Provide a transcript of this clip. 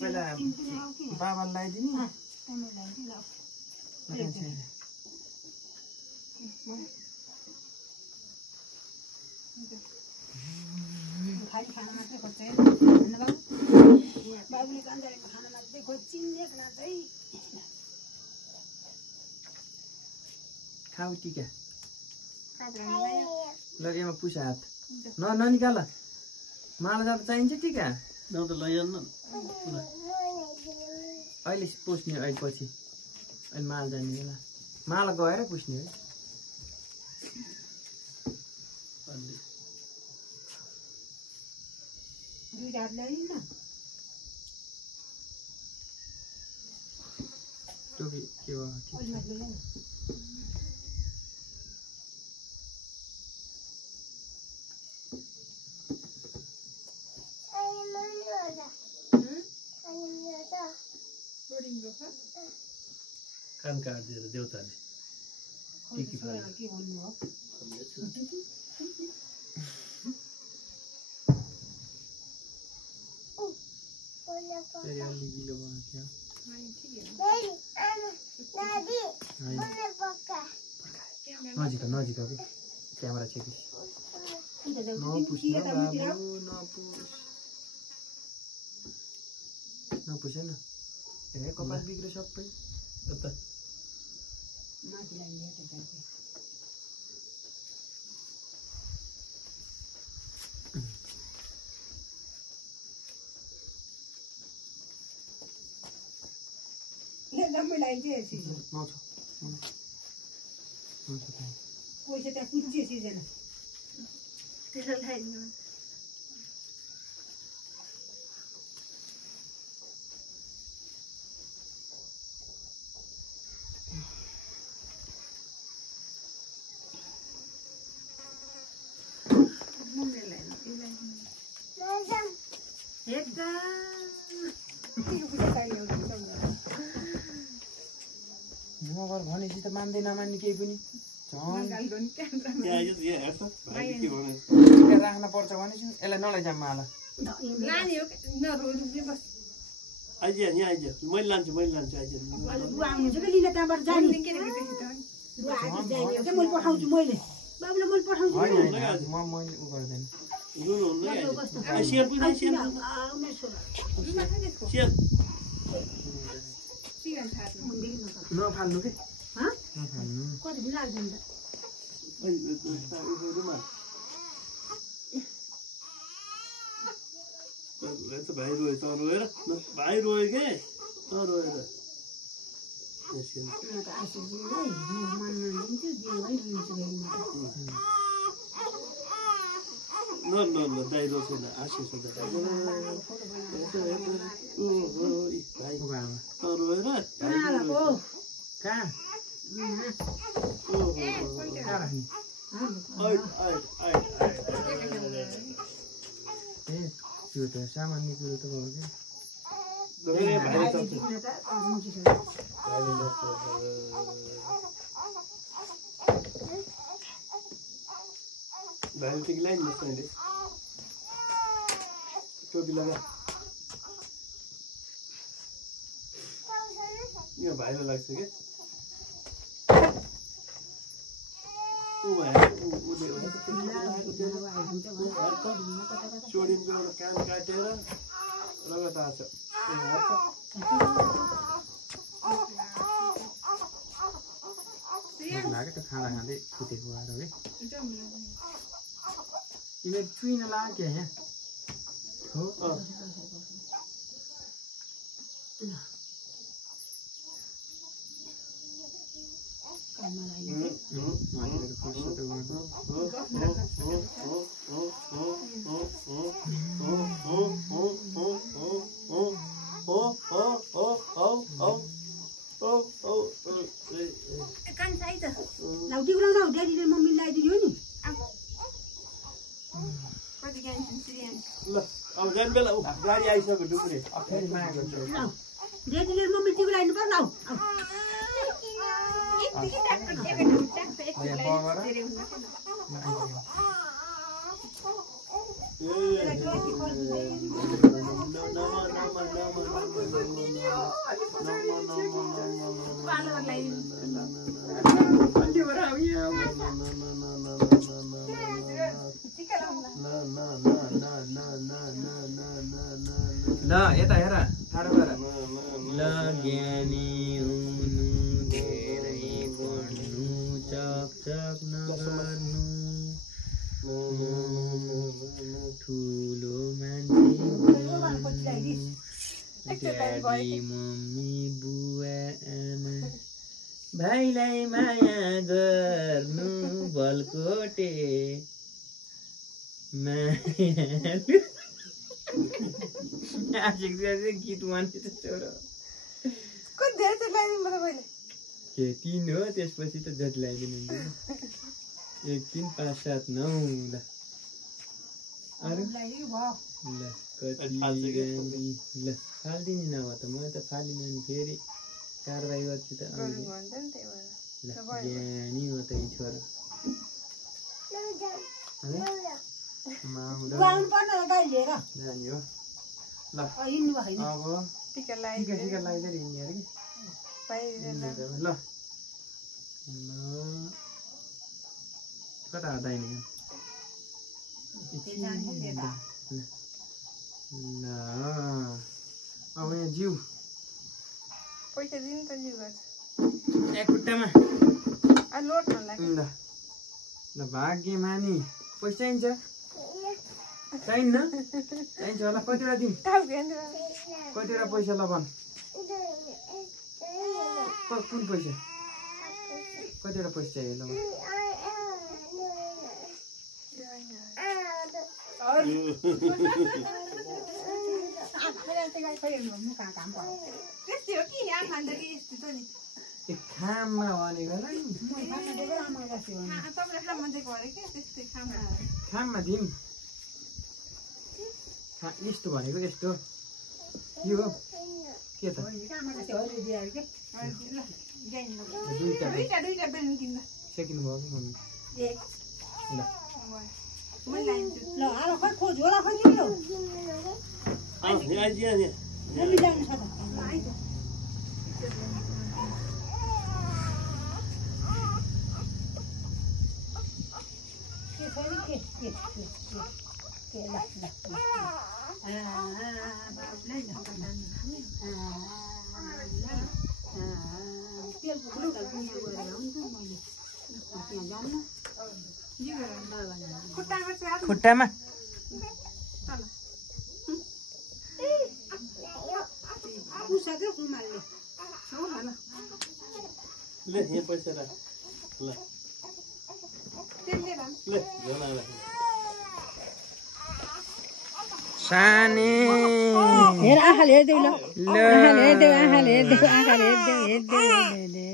पहिला बाबालाई लगाइदिनु खाली खाना मात्रै खोज्छ बाबुले कान्दारेको खाना मात्रै खोज्छिन् लेख्न चाहिँ खाऊ टिका लगेमा पुसा हात ननिकाल माला जाँदा चाहिन्छ टिका न त लैजान्न अहिले पुस्ने अहिले पछि अहिले माला जाने बेला माला गएर पुस्ने है दुईटा हात ल्याइन् न टोपी के भयो कान काटिदिएर देउताले टिकी फाले के भन्नु हो अलि गिलो भयो क्या नजिक नजिक क्यामेरा चेक नपुस होइन ए कपाल बिग्रो सबै यता जम्मै लाग्यो सिजन कोही चाहिँ त्यहाँ कुच्चे सिजन नगर भनेपछि त मान्दै नमान्ने केही पनि राख्न पर्छ भनेपछि यसलाई नलैजाम माला आइज नि आइज मैले लान्छु आइज पठाउँछु मैले बाबुलाई मैले पठाउँछु म उ गर्दैन नफाल्नु के कति दिन लाग्दैन भाइ रोयो त रोएर भाइ रोयो के रोएर न दाइ रोछ आशिष रोएर कहाँ त्यो त सामान्य कुरो त भयो भाइ टिक लाइन मस्ताले टोपी लगा यो भाइलाई लाग्छ के सोडियमको एउटा कान काटेर रगत आछ लाग्यो त खाँदा खाँदै फुटेको आएर है तिमीले चुइन लाग्यो क्या यहाँ हो अब जान बेला गाडी आइसक्यो डुब्रे फेरि माया गर्छ ल यता हेर टाढो गर ल ज्ञानी हुनु धेरै पढ्नु चकचक नगर्नु ठुलो मान्छे ड्याडी मम्मी बुवा आमा भाइलाई माया गर्नु भलकोटे मायालु गीत मान्छे के 3 हो त्यसपछि त जति लगाइदिनु 1 3 5 7 9 ल अरु ल कति ल फाल्दिनी नभए त म त फालिन नि फेरि कारबाही गर्छु त ल ज्ञानी हो त यी छोरा जानी हो ल अब टिका लगाइदिएर हिँड्ने अरे कि ल कता दाहिने ल अब यहाँ जिउ पैसा दिनु त जिउ गर्छ एक खुट्टामा लोड नलाग्छ ल ल भाग्यमानी पैसा चाहिन्छ चाहिन्न चाहिन्छ होला कतिवटा दिन कतिवटा पैसा ल भन कुन पैसा कतिवटा पैसा चाहियो ल खाममा भनेको खाममा दिउँ यस्तो भनेको यस्तो के हो के त सेकिनु भयो खुट्टामा ले यहाँ पैसा राख ल ले झोला राख सानी हेर आँखाले हेर्दै ल आँखाले हेर्दै